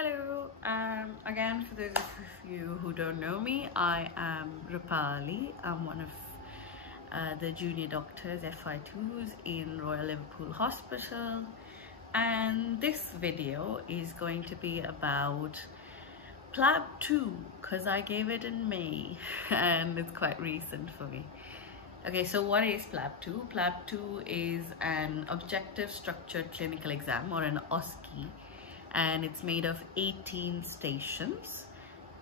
Hello, again for those of you who don't know me, I am Rupali. I'm one of the junior doctors FAQs in Royal Liverpool Hospital, and this video is going to be about PLAB 2 because I gave it in May and it's quite recent for me. Okay, so what is PLAB 2? PLAB 2 is an objective structured clinical exam, or an OSCE, and it's made of 18 stations,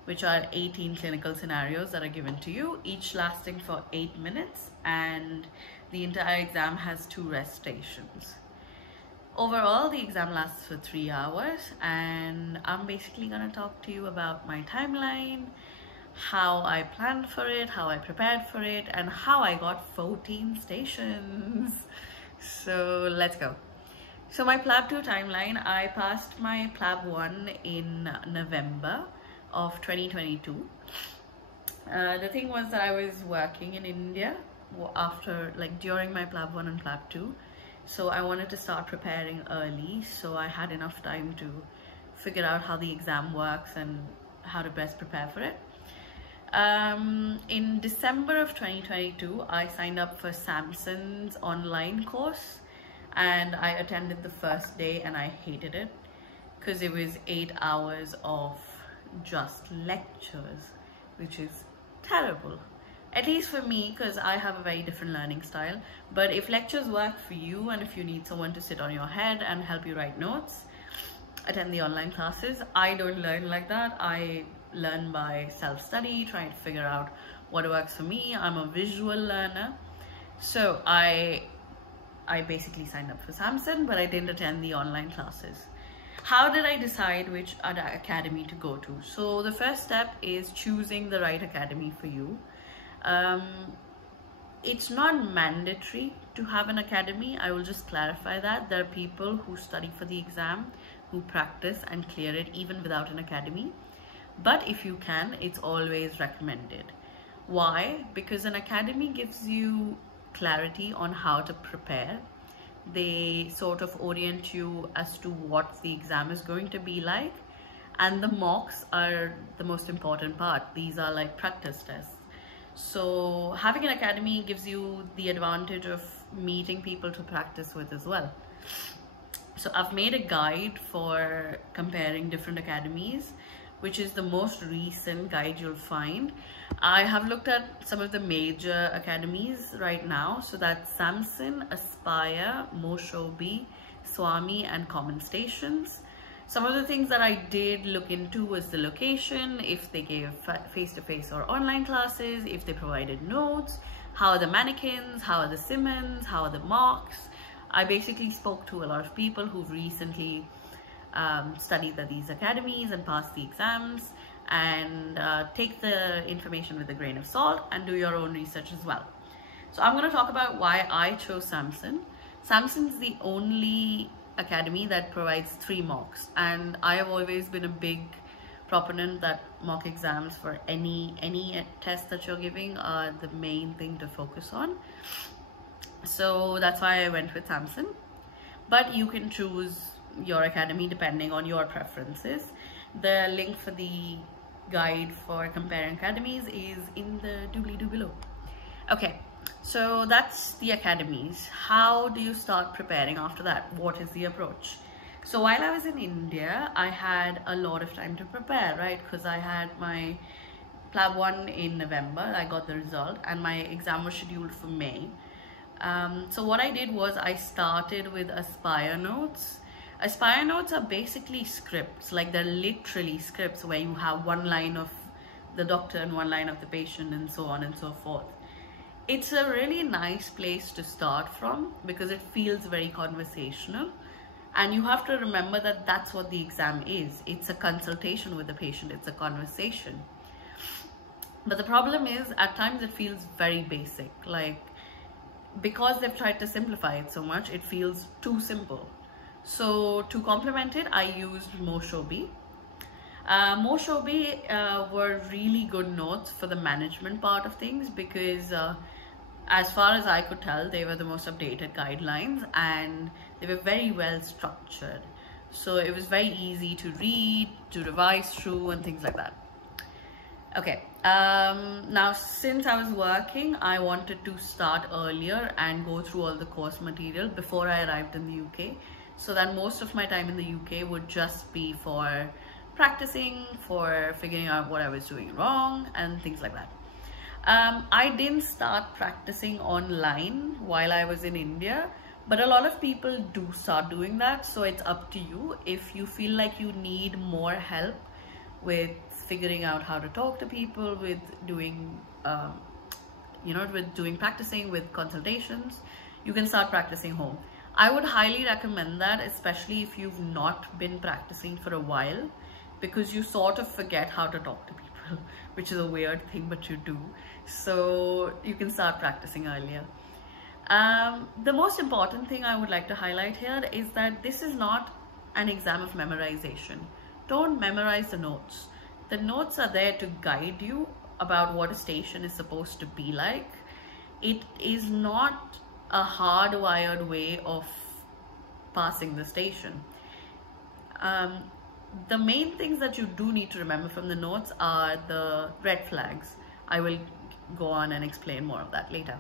which are 18 clinical scenarios that are given to you, each lasting for 8 minutes, and the entire exam has 2 rest stations. Overall, the exam lasts for 3 hours, and I'm basically going to talk to you about my timeline, how I planned for it, how I prepared for it, and how I got 14 stations. So let's go. So my PLAB 2 timeline, I passed my PLAB 1 in November of 2022. The thing was that I was working in India during my PLAB 1 and PLAB 2. So I wanted to start preparing early, so I had enough time to figure out how the exam works and how to best prepare for it. In December of 2022, I signed up for Samson's online course, and I attended the first day and I hated it because it was 8 hours of just lectures, which is terrible, at least for me, because I have a very different learning style. But if lectures work for you and if you need someone to sit on your head and help you write notes, attend the online classes. I don't learn like that. I learn by self-study, trying to figure out what works for me. I'm a visual learner, so I basically signed up for Samson, but I didn't attend the online classes. How did I decide which other academy to go to? So the first step is choosing the right academy for you. It's not mandatory to have an academy. I will just clarify that. There are people who study for the exam, who practice and clear it even without an academy. But if you can, it's always recommended. Why? Because an academy gives you clarity on how to prepare. They sort of orient you as to what the exam is going to be like, and the mocks are the most important part. These are like practice tests. So having an academy gives you the advantage of meeting people to practice with as well. So I've made a guide for comparing different academies, which is the most recent guide you'll find. I have looked at some of the major academies right now. So that's Samson, Aspire, Moshobi, Swami, and Common Stations. Some of the things that I did look into was the location, if they gave face-to-face or online classes, if they provided notes, how are the mannequins, how are the SimMans, how are the mocks. I basically spoke to a lot of people who've recently studied at these academies and passed the exams, and take the information with a grain of salt and do your own research as well. So I'm going to talk about why I chose Samson. Samson's the only academy that provides 3 mocks, and I have always been a big proponent that mock exams for any test that you're giving are the main thing to focus on. So that's why I went with Samson, but you can choose your academy depending on your preferences. The link for the guide for comparing academies is in the doobly-doo below. Okay, so that's the academies. How do you start preparing after that? What is the approach? So while I was in India, I had a lot of time to prepare, right? Because I had my PLAB 1 in November, I got the result, and my exam was scheduled for May. So what I did was I started with Aspire notes. Aspire notes are basically scripts, like they're literally scripts where you have 1 line of the doctor and 1 line of the patient and so on and so forth. It's a really nice place to start from because it feels very conversational, and you have to remember that that's what the exam is. It's a consultation with the patient, it's a conversation. But the problem is at times it feels very basic, like because they've tried to simplify it so much, it feels too simple. So to complement it, I used Moshobi. Moshobi were really good notes for the management part of things because as far as I could tell, they were the most updated guidelines and they were very well structured. So it was very easy to read, to revise through, and things like that. Okay, now since I was working, I wanted to start earlier and go through all the course material before I arrived in the UK, so that most of my time in the UK would just be for practicing, for figuring out what I was doing wrong and things like that. I didn't start practicing online while I was in India, but a lot of people do start doing that, so it's up to you. If you feel like you need more help with figuring out how to talk to people, with doing practicing with consultations, you can start practicing home. I would highly recommend that, especially if you've not been practicing for a while, because you sort of forget how to talk to people, which is a weird thing, but you do. So you can start practicing earlier. The most important thing I would like to highlight here is that this is not an exam of memorization. Don't memorize the notes. The notes are there to guide you about what a station is supposed to be like. It is not a hardwired way of passing the station. The main things that you do need to remember from the notes are the red flags. I will go on and explain more of that later.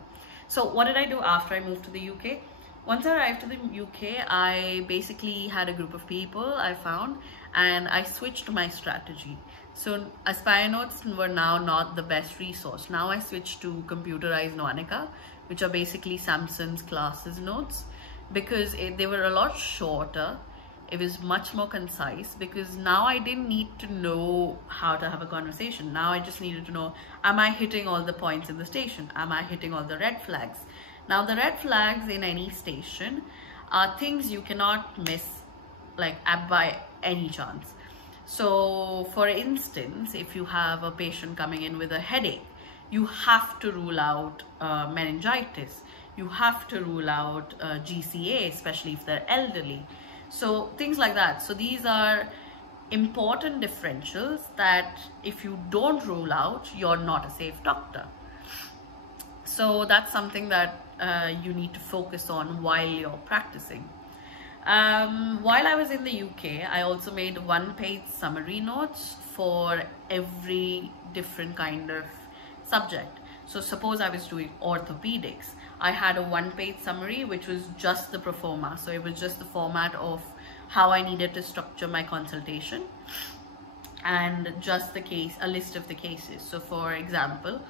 So what did I do after I moved to the UK? Once I arrived to the UK, I basically had a group of people I found, and I switched my strategy. So Aspire Notes were now not the best resource. Now I switched to computerized Noanica, which are basically Samson's classes notes, because they were a lot shorter. It was much more concise, because now I didn't need to know how to have a conversation. Now I just needed to know, am I hitting all the points in the station? Am I hitting all the red flags? Now the red flags in any station are things you cannot miss, like by any chance. So for instance, if you have a patient coming in with a headache, you have to rule out meningitis. You have to rule out GCA, especially if they're elderly. So things like that. So these are important differentials that if you don't rule out, you're not a safe doctor. So that's something that you need to focus on while you're practicing. While I was in the UK, I also made one-page summary notes for every different kind of subject. So suppose I was doing orthopedics, I had a one-page summary which was just the pro forma. So it was just the format of how I needed to structure my consultation, and just the case, a list of the cases. So for example,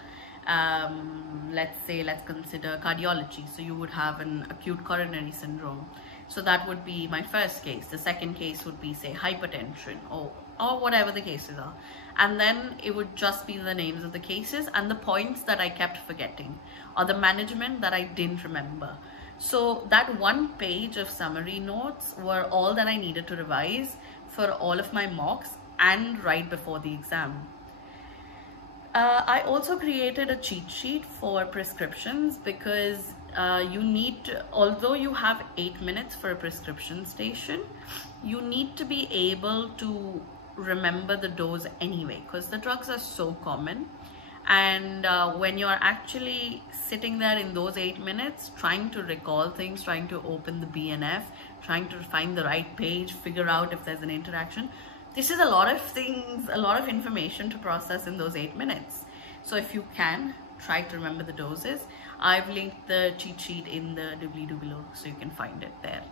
let's consider cardiology. So you would have an acute coronary syndrome. So that would be my first case. The second case would be, say, hypertension or whatever the cases are. And then it would just be the names of the cases and the points that I kept forgetting, or the management that I didn't remember. So that one page of summary notes were all that I needed to revise for all of my mocks and right before the exam. I also created a cheat sheet for prescriptions, because you need to, although you have 8 minutes for a prescription station, you need to be able to remember the dose anyway, because the drugs are so common. And when you're actually sitting there in those 8 minutes trying to recall things, trying to open the BNF, trying to find the right page, figure out if there's an interaction, this is a lot of things, a lot of information to process in those 8 minutes. So if you can, try to remember the doses. I've linked the cheat sheet in the doobly-doo below, so you can find it there.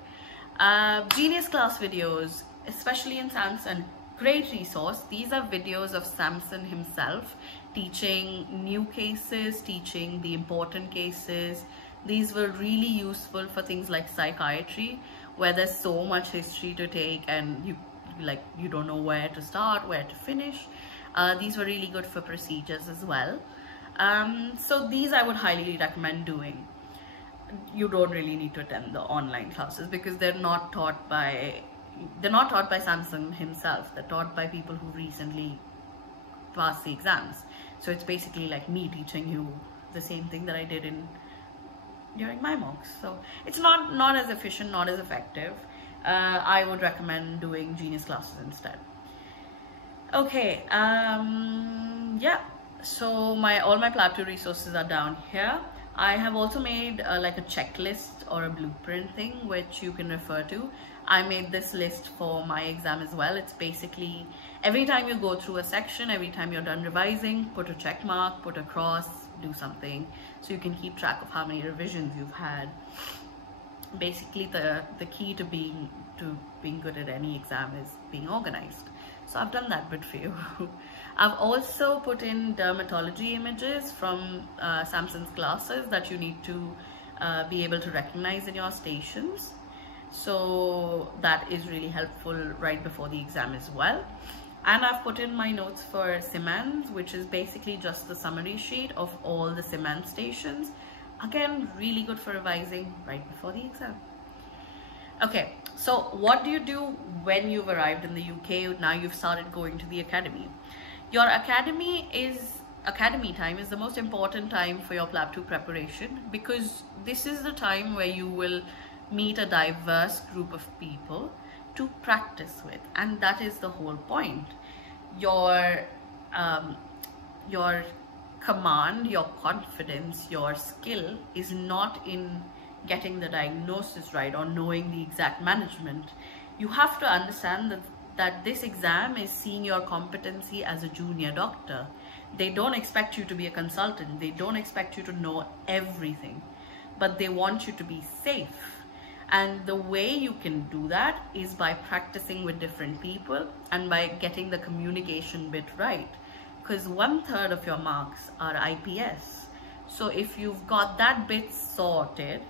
Genius class videos, especially in Samson, great resource. These are videos of Samson himself teaching new cases, teaching the important cases. These were really useful for things like psychiatry, where there's so much history to take and you don't know where to start, where to finish. These were really good for procedures as well. So these I would highly recommend doing. You don't really need to attend the online classes, because they're not taught by Samson himself. They're taught by people who recently passed the exams. So it's basically like me teaching you the same thing that I did during my mocks. So it's not as efficient, not as effective. I would recommend doing Genius classes instead. Okay, yeah. So all my PLAB 2 resources are down here. I have also made like a checklist or a blueprint thing which you can refer to. I made this list for my exam as well. It's basically every time you go through a section, every time you're done revising, put a check mark, put a cross, do something, so you can keep track of how many revisions you've had. Basically the key to being good at any exam is being organized. So I've done that bit for you. I've also put in dermatology images from Samson's classes that you need to be able to recognize in your stations. So that is really helpful right before the exam as well. And I've put in my notes for SimMan, which is basically just the summary sheet of all the SimMan stations. Again, really good for revising right before the exam. Okay, so what do you do when you've arrived in the UK? Now you've started going to the academy. Your academy time is the most important time for your PLAB 2 preparation, because this is the time where you will meet a diverse group of people to practice with, and that is the whole point. Your command, your confidence, your skill is not in getting the diagnosis right or knowing the exact management. You have to understand that this exam is seeing your competency as a junior doctor. They don't expect you to be a consultant. They don't expect you to know everything, but they want you to be safe. And the way you can do that is by practicing with different people and by getting the communication bit right. Because 1/3 of your marks are IPS. So if you've got that bit sorted,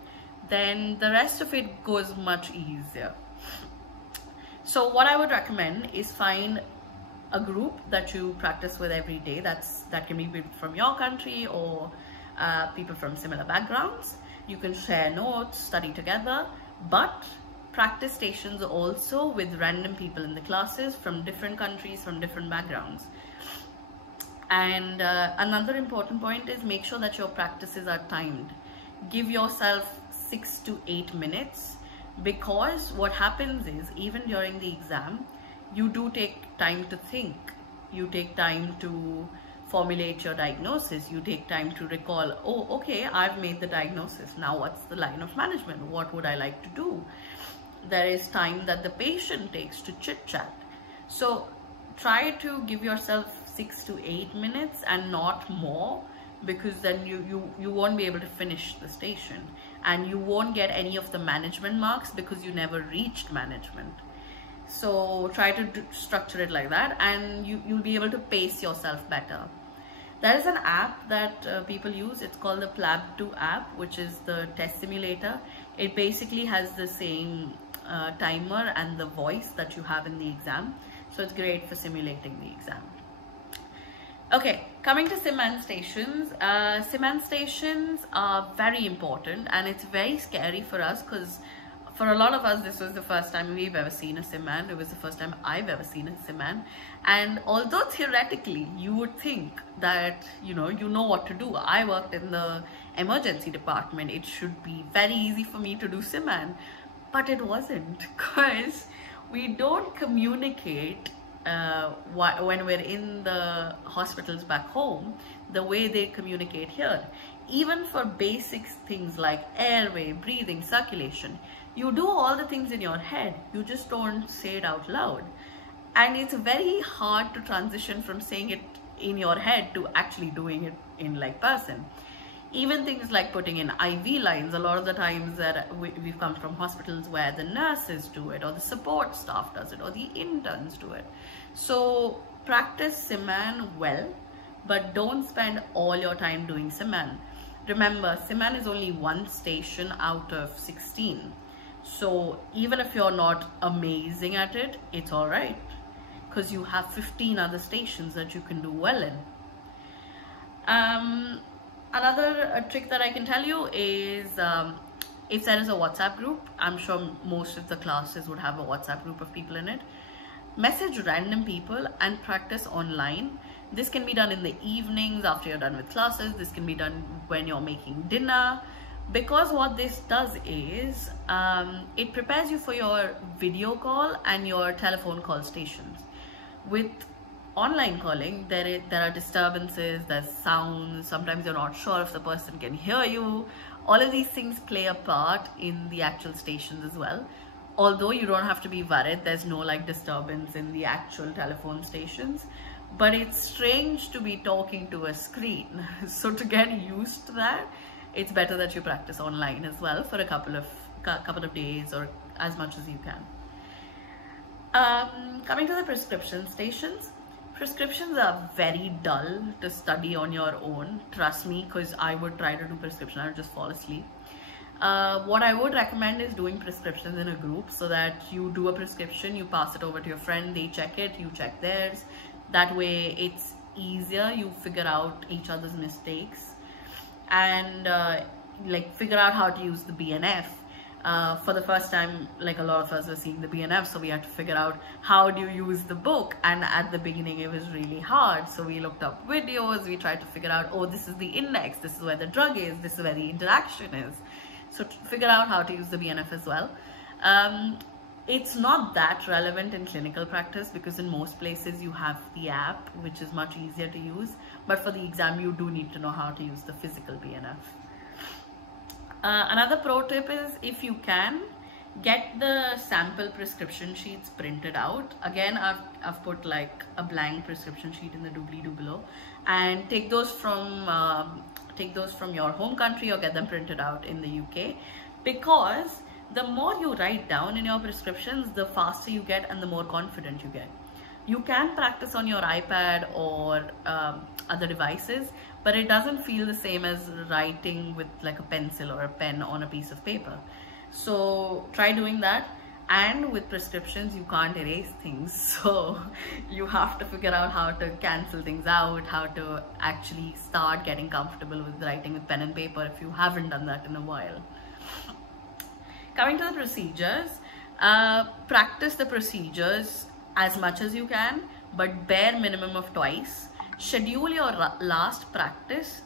then the rest of it goes much easier. So what I would recommend is find a group that you practice with every day. That can be people from your country or people from similar backgrounds. You can share notes, study together, but practice stations also with random people in the classes from different countries, from different backgrounds. And another important point is make sure that your practices are timed. Give yourself 6 to 8 minutes, because what happens is even during the exam, you do take time to think. You take time to formulate your diagnosis. You take time to recall, oh, okay, I've made the diagnosis. Now what's the line of management? What would I like to do? There is time that the patient takes to chit chat. So try to give yourself 6 to 8 minutes and not more, because then you won't be able to finish the station and you won't get any of the management marks because you never reached management. So try to structure it like that, and you'll be able to pace yourself better. There is an app that people use. It's called the PLAB 2 app, which is the test simulator. It basically has the same timer and the voice that you have in the exam. So it's great for simulating the exam. Okay, coming to SimMan stations. SimMan stations are very important, and it's very scary for us because for a lot of us, this was the first time we've ever seen a SimMan. It was the first time I've ever seen a SimMan. And although theoretically you would think that you know what to do. I worked in the emergency department. It should be very easy for me to do SimMan, but it wasn't, because we don't communicate when we're in the hospitals back home the way they communicate here. Even for basic things like airway, breathing, circulation, you do all the things in your head, you just don't say it out loud. And it's very hard to transition from saying it in your head to actually doing it in like person. Even things like putting in IV lines, a lot of the times that we've come from hospitals where the nurses do it, or the support staff does it, or the interns do it. So practice SimMan well, but don't spend all your time doing SimMan. Remember, SimMan is only one station out of 16. So even if you're not amazing at it, it's all right, because you have 15 other stations that you can do well in. Another trick that I can tell you is if there is a WhatsApp group, I'm sure most of the classes would have a WhatsApp group of people in it. Message random people and practice online. This can be done in the evenings after you're done with classes. This can be done when you're making dinner, because what this does is it prepares you for your video call and your telephone call stations. With online calling, there are disturbances, there's sounds, sometimes you're not sure if the person can hear you. All of these things play a part in the actual stations as well. Although you don't have to be worried, there's no like disturbance in the actual telephone stations, but it's strange to be talking to a screen. So to get used to that, it's better that you practice online as well for a couple of days or as much as you can. Coming to the prescription stations, prescriptions are very dull to study on your own. Trust me, because I would try to do prescription, I would just fall asleep. What I would recommend is doing prescriptions in a group, so that you do a prescription, you pass it over to your friend, they check it, you check theirs. That way it's easier, you figure out each other's mistakes and like figure out how to use the BNF. For the first time, like a lot of us were seeing the BNF, so we had to figure out how do you use the book, and at the beginning it was really hard, so we looked up videos, we tried to figure out, oh, this is the index, this is where the drug is, this is where the interaction is. So to figure out how to use the BNF as well. It's not that relevant in clinical practice because in most places you have the app, which is much easier to use, but for the exam you do need to know how to use the physical BNF. Another pro tip is, if you can, get the sample prescription sheets printed out. Again, I've put like a blank prescription sheet in the doobly-doo below, and take those from your home country or get them printed out in the UK, because the more you write down in your prescriptions, the faster you get and the more confident you get. You can practice on your iPad or other devices, but it doesn't feel the same as writing with like a pencil or a pen on a piece of paper. So try doing that. And with prescriptions, you can't erase things, so you have to figure out how to cancel things out, how to actually start getting comfortable with writing with pen and paper if you haven't done that in a while. Coming to the procedures, practice the procedures as much as you can, but bare minimum of twice. Schedule your last practice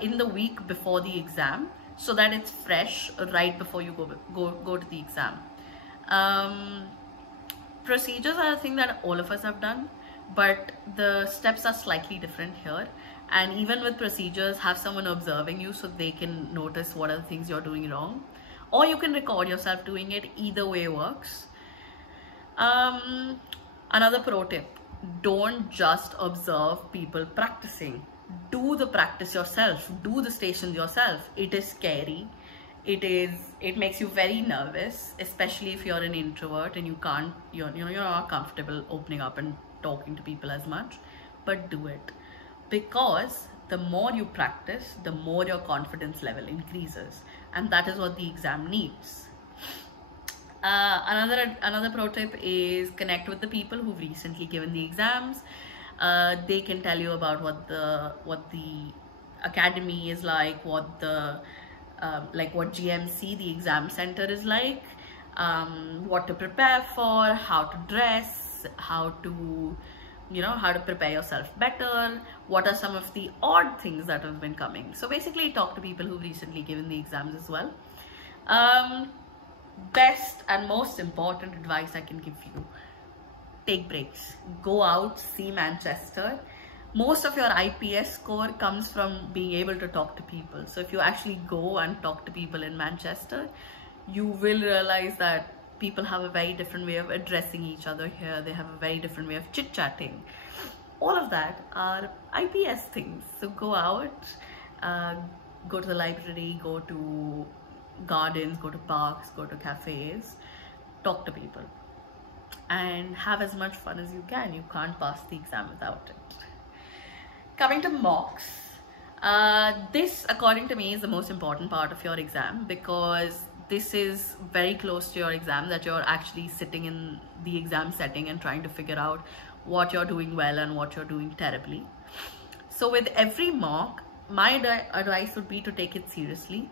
in the week before the exam, so that it's fresh right before you go to the exam. Procedures are a thing that all of us have done, but the steps are slightly different here. And even with procedures, have someone observing you so they can notice what are the things you're doing wrong, or you can record yourself doing it. Either way works. Another pro tip, don't just observe people practicing. Do the practice yourself, do the stations yourself. It is scary. It makes you very nervous, especially if you're an introvert and you're not comfortable opening up and talking to people as much. But do it, because the more you practice, the more your confidence level increases, and that is what the exam needs. Another pro tip is connect with the people who've recently given the exams. They can tell you about what the academy is like, what GMC, the exam center, is like, what to prepare for, how to dress, how to prepare yourself better, what are some of the odd things that have been coming. So basically talk to people who've recently given the exams as well. Best and most important advice I can give you, take breaks. Go out, see Manchester. Most of your IPS score comes from being able to talk to people. So if you actually go and talk to people in Manchester, you will realize that people have a very different way of addressing each other here. They have a very different way of chit-chatting. All of that are IPS things. So go out, go to the library, go to gardens, go to parks, go to cafes, talk to people, and have as much fun as you can. You can't pass the exam without it. Coming to mocks, this according to me is the most important part of your exam, because this is very close to your exam, that you're actually sitting in the exam setting and trying to figure out what you're doing well and what you're doing terribly. So with every mock, my advice would be to take it seriously.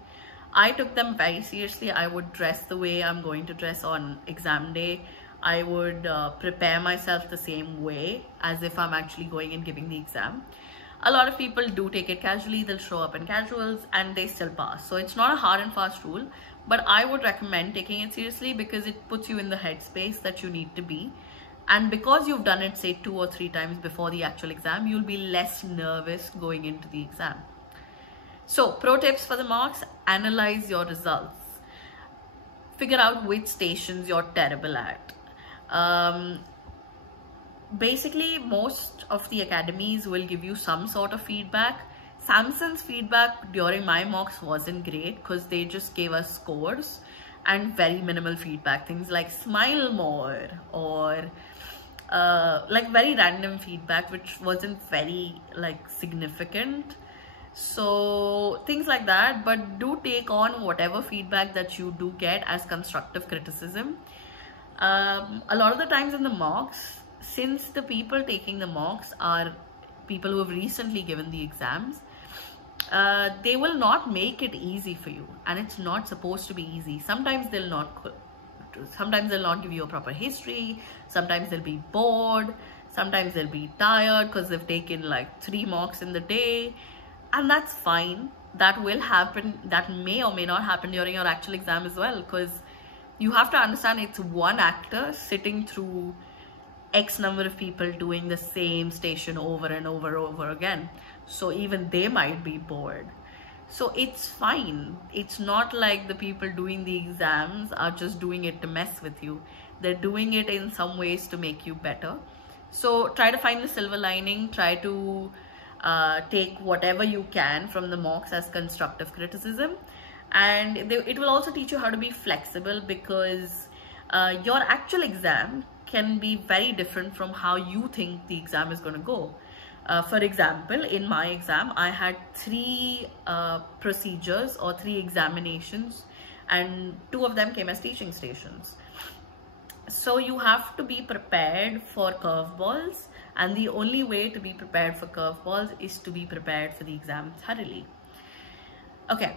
I took them very seriously. I would dress the way I'm going to dress on exam day. I would prepare myself the same way as if I'm actually going and giving the exam. A lot of people do take it casually. They'll show up in casuals and they still pass. So it's not a hard and fast rule, but I would recommend taking it seriously because it puts you in the headspace that you need to be. And because you've done it, say 2 or 3 times before the actual exam, you'll be less nervous going into the exam. So pro tips for the mocks: analyze your results. figure out which stations you're terrible at. Basically, most of the academies will give you some sort of feedback. Samsung's feedback during my mocks wasn't great because they just gave us scores and very minimal feedback. Things like smile more or like very random feedback, which wasn't very like significant. So things like that, but do take on whatever feedback that you do get as constructive criticism. A lot of the times in the mocks, since the people taking the mocks are people who have recently given the exams, they will not make it easy for you, and it's not supposed to be easy. Sometimes they'll not give you a proper history, sometimes they'll be bored, sometimes they'll be tired because they've taken like 3 mocks in the day, and that's fine. That will happen. That may or may not happen during your actual exam as well, because you have to understand it's one actor sitting through X number of people doing the same station over and over again. So even they might be bored. So it's fine. It's not like the people doing the exams are just doing it to mess with you. They're doing it in some ways to make you better. So try to find the silver lining. Try to take whatever you can from the mocks as constructive criticism. And it will also teach you how to be flexible, because your actual exam can be very different from how you think the exam is going to go. For example, in my exam, I had 3 procedures or 3 examinations, and 2 of them came as teaching stations. So you have to be prepared for curveballs, and the only way to be prepared for curveballs is to be prepared for the exam thoroughly. Okay.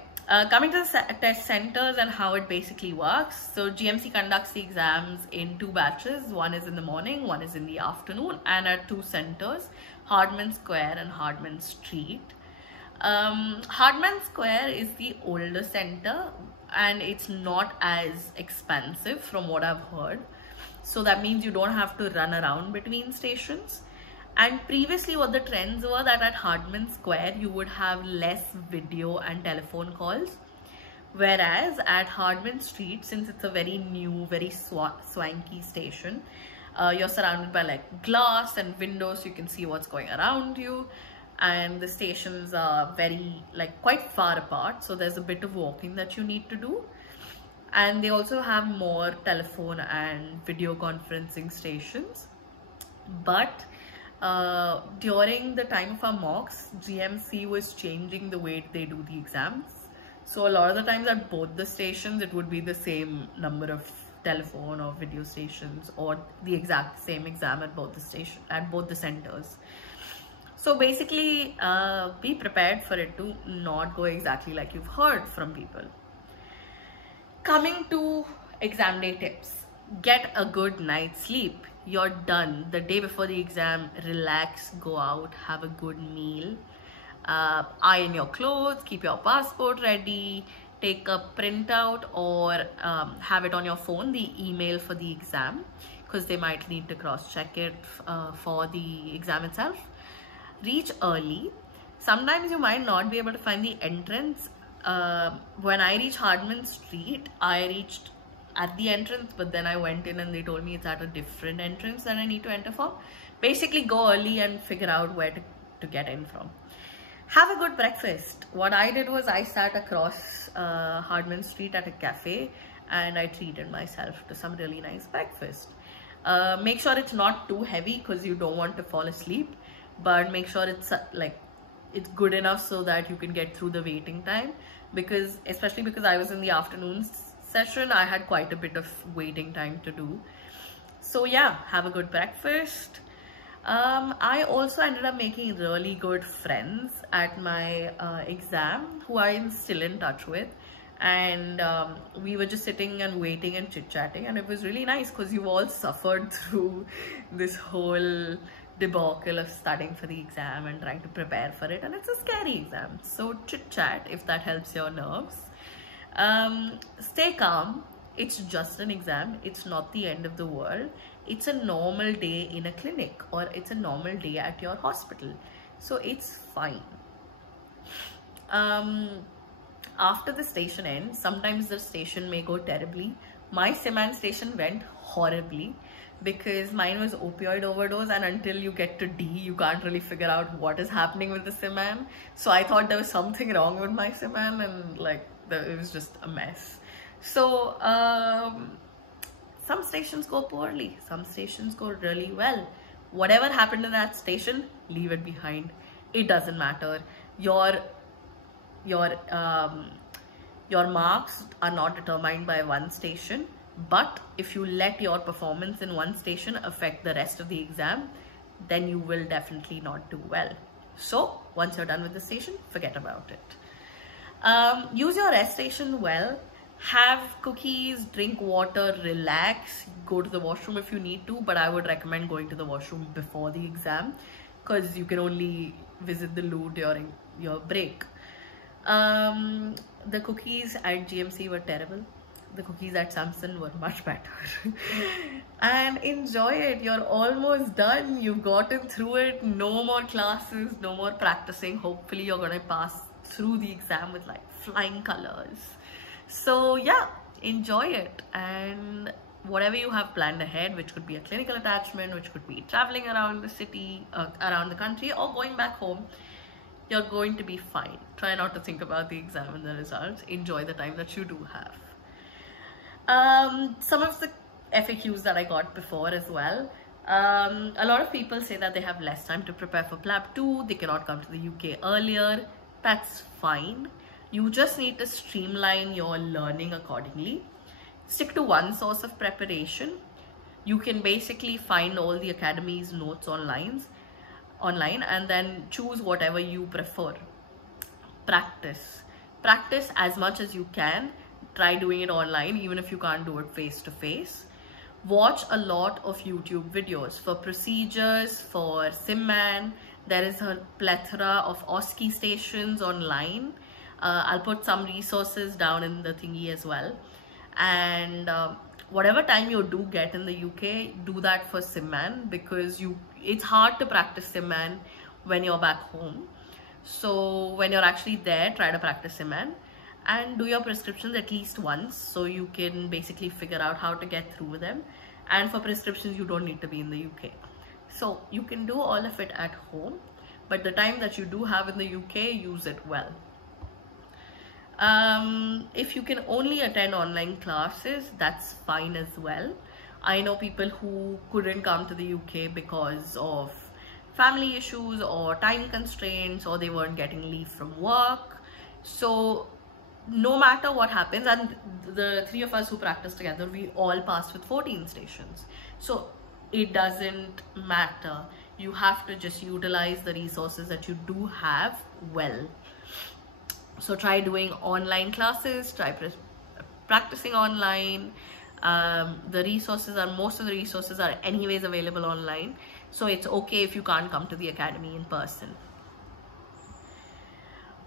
Coming to the test centers and how it basically works. So GMC conducts the exams in 2 batches. One is in the morning, one is in the afternoon, and at 2 centers, Hardman Square and Hardman Street. Hardman Square is the older center, and it's not as expensive from what I've heard. So that means you don't have to run around between stations. And previously what the trends were that at Hardman Square you would have less video and telephone calls, whereas at Hardman Street, since it's a very new, very swanky station, you're surrounded by like glass and windows, so you can see what's going around you, and the stations are very quite far apart, so there's a bit of walking that you need to do. And they also have more telephone and video conferencing stations. But during the time of our mocks, GMC was changing the way they do the exams. So a lot of the times at both the stations, it would be the same number of telephone or video stations, or the exact same exam at both the centers. So basically, be prepared for it to not go exactly like you've heard from people. Coming to exam day tips. Get a good night's sleep. You're done. The day before the exam, relax, go out, have a good meal, iron your clothes, keep your passport ready, take a printout or have it on your phone, the email for the exam, because they might need to cross-check it for the exam itself. Reach early. Sometimes you might not be able to find the entrance. When I reached Hardman Street, I reached at the entrance, but then I went in and they told me it's at a different entrance that I need to enter for. Basically, go early and figure out where to get in from. Have a good breakfast. What I did was I sat across Hardman Street at a cafe and I treated myself to some really nice breakfast. Make sure it's not too heavy because you don't want to fall asleep, but make sure it's it's good enough so that you can get through the waiting time, because especially because I was in the afternoon session, I had quite a bit of waiting time to do. So yeah, have a good breakfast. I also ended up making really good friends at my exam who I'm still in touch with, and we were just sitting and waiting and chit-chatting, and it was really nice because you all suffered through this whole debacle of studying for the exam and trying to prepare for it, and it's a scary exam. So chit-chat if that helps your nerves. Stay calm. It's just an exam. It's not the end of the world. It's a normal day in a clinic, or it's a normal day at your hospital, so it's fine. After the station ends, sometimes the station may go terribly, My SimMan station went horribly because mine was opioid overdose, and until you get to D, you can't really figure out what is happening with the SimMan. So I thought there was something wrong with my SimMan, and like it was just a mess. So some stations go poorly, some stations go really well. Whatever happened in that station, leave it behind. It doesn't matter. Your marks are not determined by one station, but if you let your performance in one station affect the rest of the exam, then you will definitely not do well. So once you're done with the station, forget about it. Use your rest station well. Have cookies, drink water, relax, go to the washroom if you need to, but I would recommend going to the washroom before the exam because you can only visit the loo during your break. The cookies at GMC were terrible. The cookies at Samson were much better. And enjoy it. You're almost done. You've gotten through it. No more classes, no more practicing. Hopefully you're gonna pass through the exam with like flying colors. So yeah, enjoy it. And whatever you have planned ahead, which could be a clinical attachment, which could be traveling around the city, around the country, or going back home, you're going to be fine. Try not to think about the exam and the results. Enjoy the time that you do have. Some of the FAQs that I got before as well. A lot of people say that they have less time to prepare for PLAB 2. They cannot come to the UK earlier. That's fine. You just need to streamline your learning accordingly. Stick to one source of preparation. You can basically find all the Academies notes online and then choose whatever you prefer. Practice as much as you can. Try doing it online even if you can't do it face to face. Watch a lot of YouTube videos for procedures, for SimMan. There is a plethora of OSCE stations online. I'll put some resources down in the thingy as well. And whatever time you do get in the UK, do that for SimMan because it's hard to practice SimMan when you're back home. So when you're actually there, try to practice SimMan and do your prescriptions at least once so you can basically figure out how to get through them. And for prescriptions, you don't need to be in the UK. So you can do all of it at home, but the time that you do have in the UK, use it well. If you can only attend online classes, that's fine as well. I know people who couldn't come to the UK because of family issues or time constraints, or they weren't getting leave from work. So no matter what happens, and the three of us who practiced together, we all passed with 14 stations. So it doesn't matter. You have to just utilize the resources that you do have well. So try doing online classes, try practicing online. Most of the resources are anyways available online. So it's okay if you can't come to the academy in person.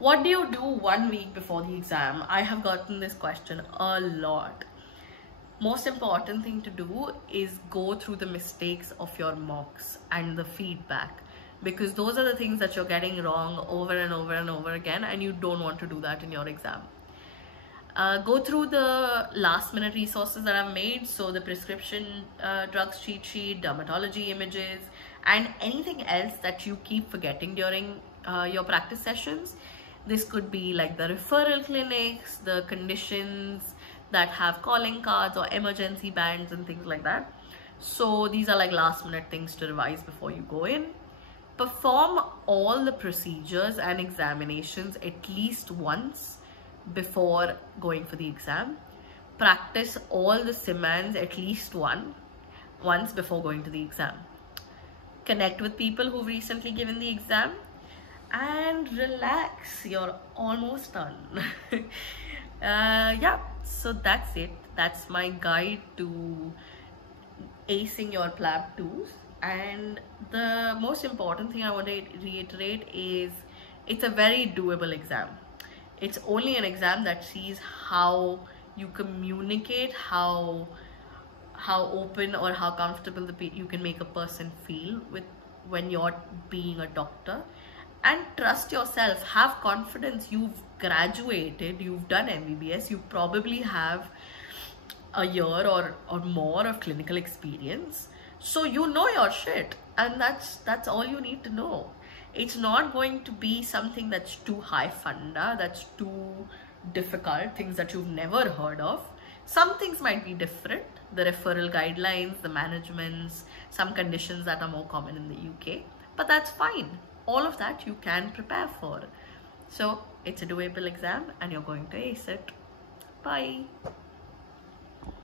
What do you do 1 week before the exam? I have gotten this question a lot. Most important thing to do is go through the mistakes of your mocks and the feedback, because those are the things that you're getting wrong over and over and over again, and you don't want to do that in your exam. Go through the last minute resources that I've made, so the prescription drugs cheat sheet, dermatology images, and anything else that you keep forgetting during your practice sessions. This could be like the referral clinics, the conditions that have calling cards or emergency bands and things like that. So these are like last minute things to revise before you go in. Perform all the procedures and examinations at least once before going for the exam. Practice all the SimMans at least once before going to the exam. Connect with people who've recently given the exam and relax. You're almost done. Yeah, so that's it. That's my guide to acing your PLAB 2s. And the most important thing I want to reiterate is it's a very doable exam. It's only an exam that sees how you communicate, how open or how comfortable you can make a person feel with when you're being a doctor. And trust yourself, have confidence. You've graduated, you've done MBBS, you probably have a year or more of clinical experience. So you know your shit, and that's all you need to know. It's not going to be something that's too high funda, that's too difficult, things that you've never heard of. Some things might be different, the referral guidelines, the managements, some conditions that are more common in the UK, but that's fine. All of that you can prepare for. So it's a doable exam and you're going to ace it. Bye.